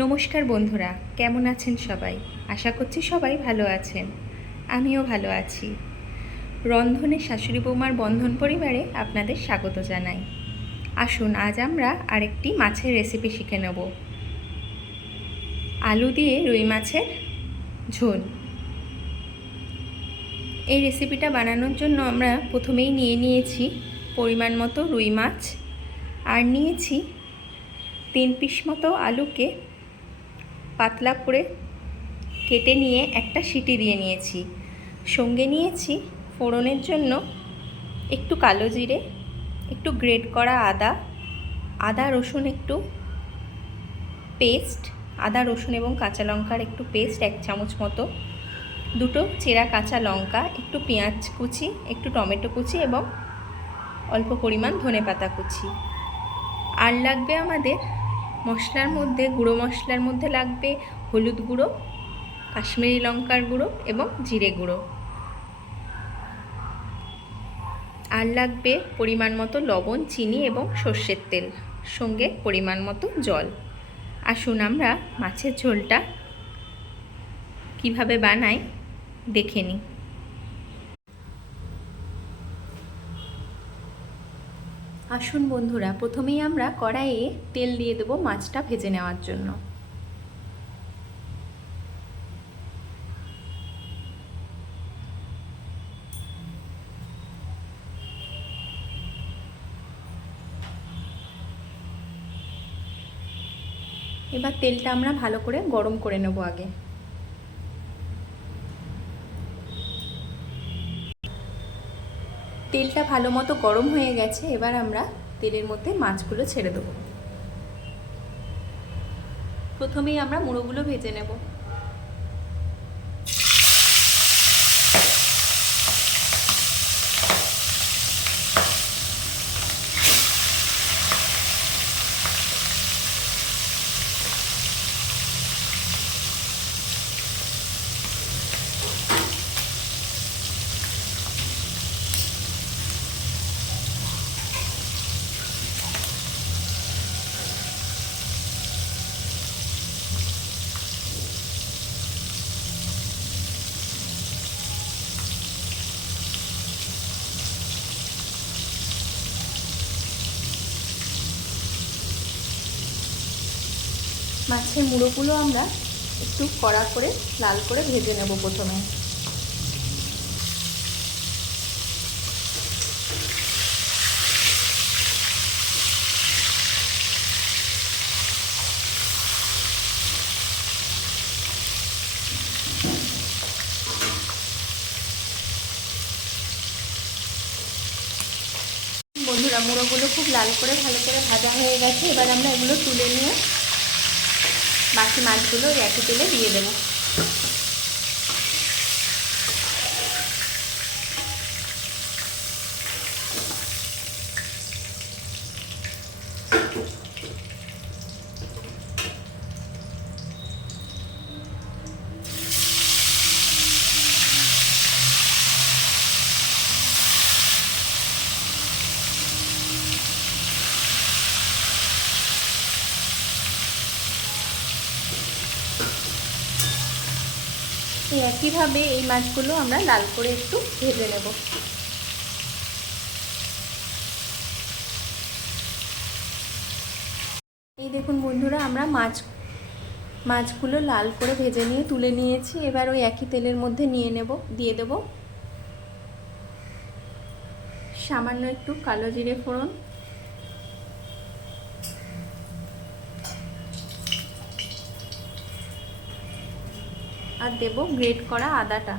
নমস্কার বন্ধুরা, কেমন আছেন সবাই? আশা করছি সবাই ভালো আছেন। আমিও ভালো আছি। রন্ধনে শাশুড়ি বৌমার বন্ধন পরিবারে আপনাদের স্বাগত জানাই। আসুন আজ আমরা আরেকটি মাছের রেসিপি শিখে নেব। আলু দিয়ে রুই মাছের ঝোল। এই রেসিপিটা বানানোর জন্য আমরা প্রথমেই নিয়েছি পরিমাণ মতো রুই মাছ, আর নিয়েছি 3 পিস মতো আলুকে পাতলা করে কেটে নিয়ে একটা সিটি দিয়ে নিয়েছি। সঙ্গে নিয়েছি ফোড়নের জন্য একটু কালো জিরে, একটু গ্রেট করা আদা রসুন একটু পেস্ট, আদা রসুন এবং কাঁচা লঙ্কার একটু পেস্ট 1 চামচ মতো, দুটো চেরা কাঁচা লঙ্কা, একটু পেঁয়াজ কুচি, একটু টমেটো কুচি এবং অল্প পরিমাণ ধনেপাতা কুচি। আর লাগবে আমাদের মশলার মধ্যে, গুঁড়ো মশলার মধ্যে লাগবে হলুদ গুঁড়ো, কাশ্মীরি লঙ্কার গুঁড়ো এবং জিরে গুঁড়ো। আর লাগবে পরিমাণ মতো লবণ, চিনি এবং সর্ষের তেল, সঙ্গে পরিমাণ মতো জল। আসুন আমরা মাছের ঝোলটা কিভাবে বানাই দেখে নিই। আসুন বন্ধুরা, প্রথমেই আমরা কড়াইয়ে তেল দিয়ে দেবো মাছটা ভেজে নেওয়ার জন্য। এবার তেলটা আমরা ভালো করে গরম করে নেব আগে। তেলটা ভালো মতো গরম হয়ে গেছে, এবার আমরা তেলের মধ্যে মাছগুলো ছেড়ে দেব। প্রথমেই আমরা মুড়োগুলো ভেজে নেব। মাছের মুড়োগুলো আমরা একটু কড়া করে লাল করে ভেজে নেব প্রথমে। বন্ধুরা, মুড়োগুলো খুব লাল করে ভালো করে ভাজা হয়ে গেছে। এবার আমরা এগুলো তুলে নিয়ে বাকি মাছগুলো একই তেলে দিয়ে দেব। একইভাবে এই মাছগুলো আমরা লাল করে একটু ভেজে নেব। এই দেখুন বন্ধুরা, আমরা মাছগুলো লাল করে ভেজে নিয়ে তুলে নিয়েছি। এবার ওই একই তেলের মধ্যে দিয়ে দেব সামান্য একটু কালো জিরে ফোড়ন, আর দেব গ্রেট করা আদাটা।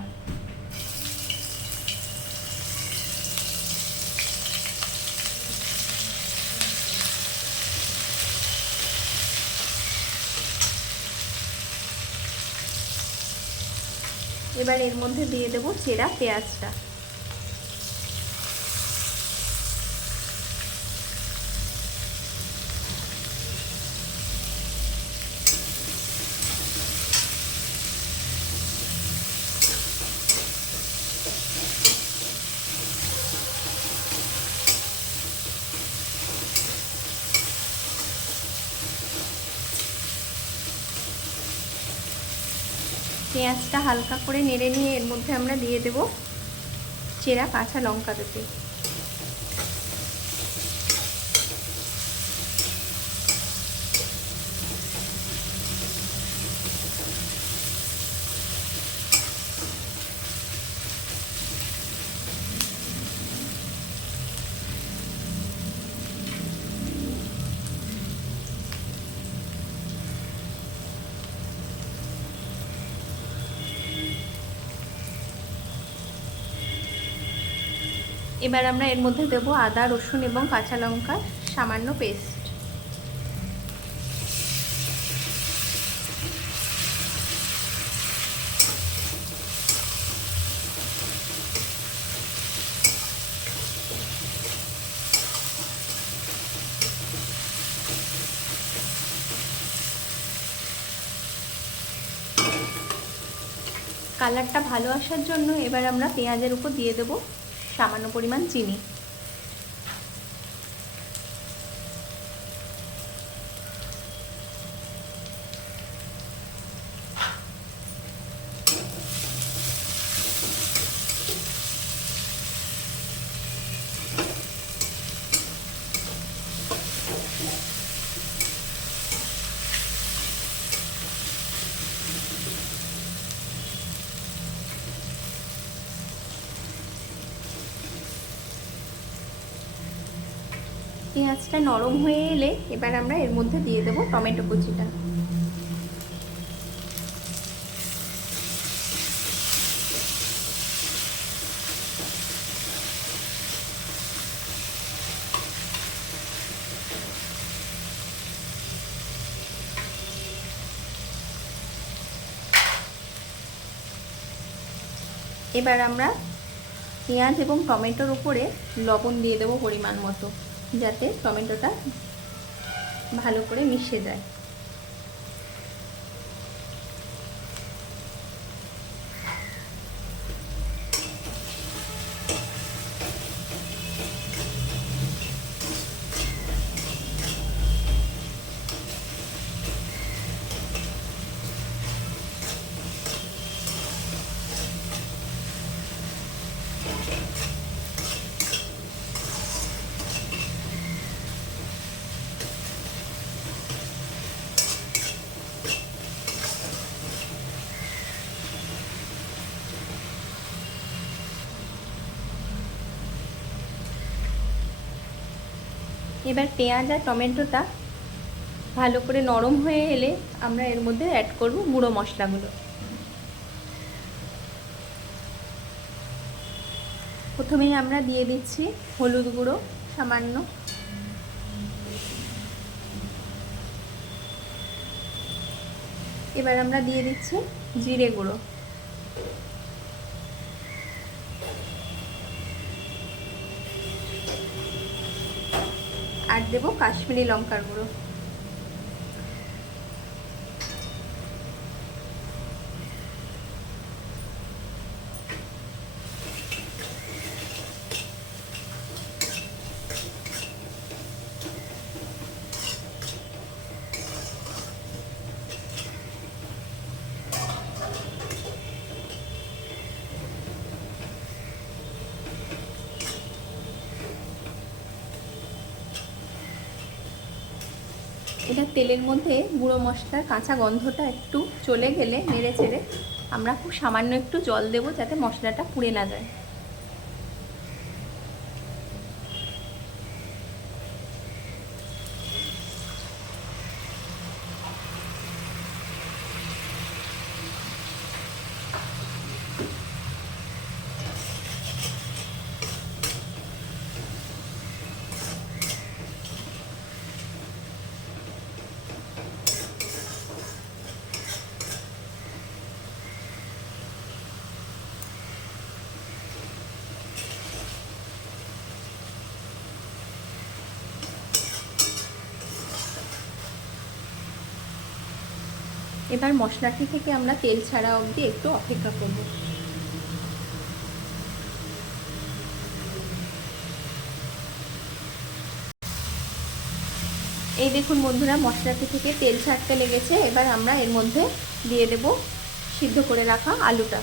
এবার এর মধ্যে দিয়ে দেব চেরা পেঁয়াজটা। পেঁয়াজটা হালকা করে নেড়ে নিয়ে এর মধ্যে আমরা দিয়ে দেব চেরা কাঁচা লঙ্কা দুটি। এবার আমরা এর মধ্যে দেব আদা, রসুন এবং কাঁচা লঙ্কার সামান্য পেস্ট। কালারটা ভালো আসার জন্য এবার আমরা পেঁয়াজের উপর দিয়ে দেব সামান্য পরিমাণ চিনি। পেঁয়াজটা নরম হয়ে এলে এবার আমরা এর মধ্যে দিয়ে দেব টমেটো কুচিটা। এবার আমরা পেঁয়াজ এবং টমেটোর উপরে লবণ দিয়ে দেব পরিমাণ মতো, যাতে টমেটোটা ভালো করে মিশে যায়। এবার পেঁয়াজ আর টমেটোটা ভালো করে নরম হয়ে এলে আমরা এর মধ্যে অ্যাড করব গুঁড়ো মশলাগুলো। প্রথমেই আমরা দিয়ে দিচ্ছি হলুদ গুঁড়ো সামান্য, এবার আমরা দিয়ে দিচ্ছি জিরে গুঁড়ো, আর দেব কাশ্মীরি লঙ্কার গুঁড়ো। এটা তেলের মধ্যে গুঁড়ো মশলার কাঁচা গন্ধটা একটু চলে গেলে নেড়ে চেড়ে আমরা খুব সামান্য একটু জল দেব, যাতে মশলাটা পুড়ে না যায়। এবার মশলাটি থেকে আমরা তেল ছাড়া অবধি একটু অপেক্ষা করব। এই দেখুন বন্ধুরা, মশলাটি থেকে তেল ছাড়তে লেগেছে। এবার আমরা এর মধ্যে দিয়ে দেব সিদ্ধ করে রাখা আলুটা।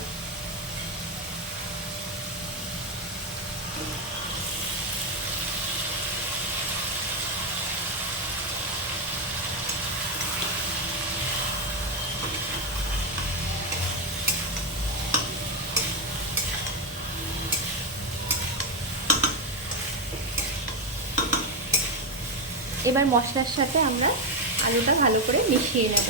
এবার মশলার সাথে আমরা আলুটা ভালো করে মিশিয়ে নেব।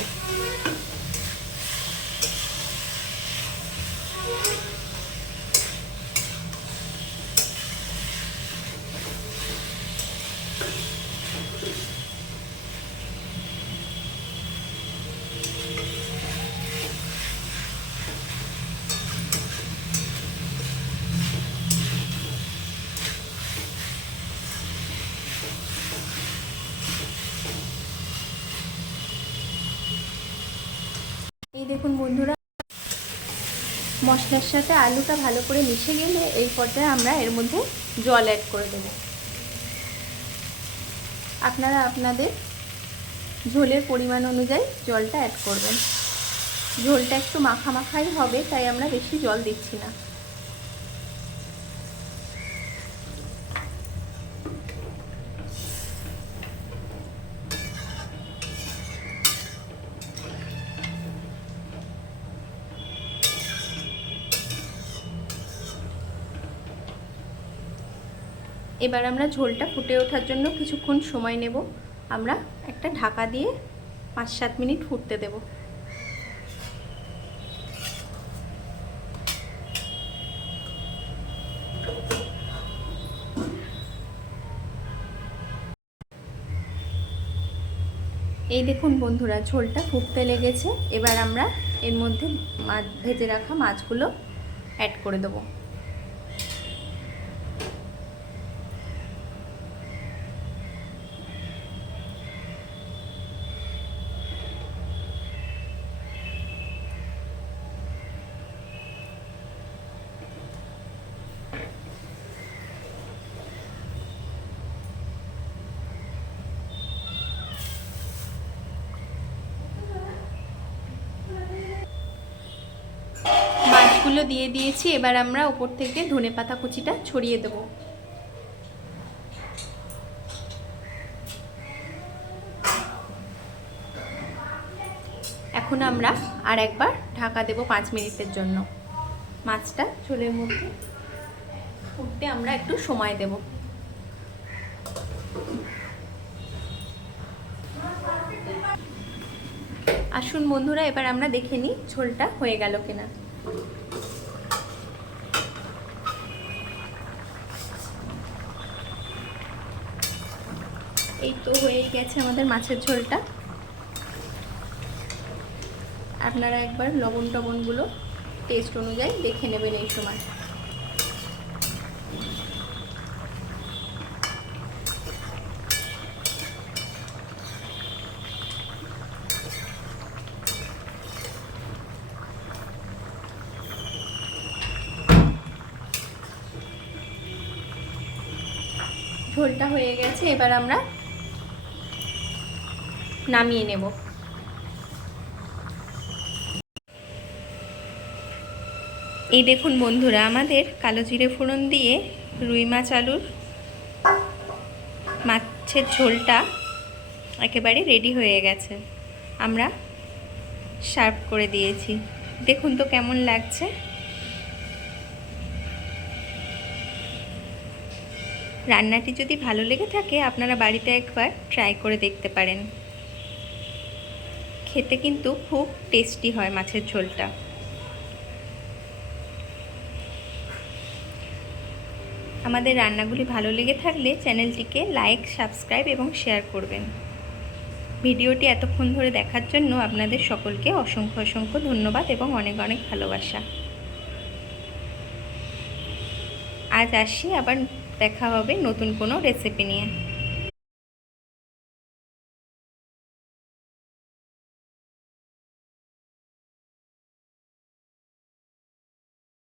এই দেখুন বন্ধুরা, মশলার সাথে আলুটা ভালো করে মিশে গেলে এই পর্যায়ে আমরা এর মধ্যে জল অ্যাড করে দেব। আপনারা আপনাদের ঝোলের পরিমাণ অনুযায়ী জলটা অ্যাড করবেন। ঝোলটা একটু মাখা মাখাই হবে, তাই আমরা বেশি জল দিচ্ছি না। এবার আমরা ঝোলটা ফুটে ওঠার জন্য কিছুক্ষণ সময় নেব। আমরা একটা ঢাকা দিয়ে 5-7 মিনিট ফুটতে দেব। এই দেখুন বন্ধুরা, ঝোলটা ফুটতে লেগেছে। এবার আমরা এর মধ্যে ভেজে রাখা মাছগুলো অ্যাড করে দেবো। মাছগুলো দিয়ে দিয়েছি। এবার আমরা উপর থেকে ধনেপাতা কুচিটা ছড়িয়ে দেব। এখন আমরা আর একবার ঢাকা দেব 5 মিনিটের জন্য। মাছটা ঝোলের মধ্যে ফুটতে আমরা একটু সময় দেব। আসুন বন্ধুরা, এবার আমরা দেখে নিই ঝোলটা হয়ে গেল কিনা। এই তো হয়েই গেছে আমাদের মাছের ঝোলটা। আপনারা একবার লবণ টবণগুলো টেস্ট অনুযায়ী দেখে নেবেন এই সময়। ঝোলটা হয়ে গেছে, এবার আমরা নামিয়ে নেব। এই দেখুন বন্ধুরা, আমাদের কালো জিরে ফোড়ন দিয়ে রুই মাছ আলুর মাছের ঝোলটা একেবারে রেডি হয়ে গেছে। আমরা সার্ভ করে দিয়েছি। দেখুন তো কেমন লাগছে। রান্নাটি যদি ভালো লেগে থাকে আপনারা বাড়িতে একবার ট্রাই করে দেখতে পারেন। খেতে কিন্তু খুব টেস্টি হয় মাছের ঝোলটা। আমাদের রান্নাগুলি ভালো লেগে থাকলে চ্যানেলটিকে লাইক, সাবস্ক্রাইব এবং শেয়ার করবেন। ভিডিওটি এতক্ষণ ধরে দেখার জন্য আপনাদের সকলকে অসংখ্য অসংখ্য ধন্যবাদ এবং অনেক অনেক ভালোবাসা। আজ আসি, আবার দেখা হবে নতুন কোনো রেসিপি নিয়ে।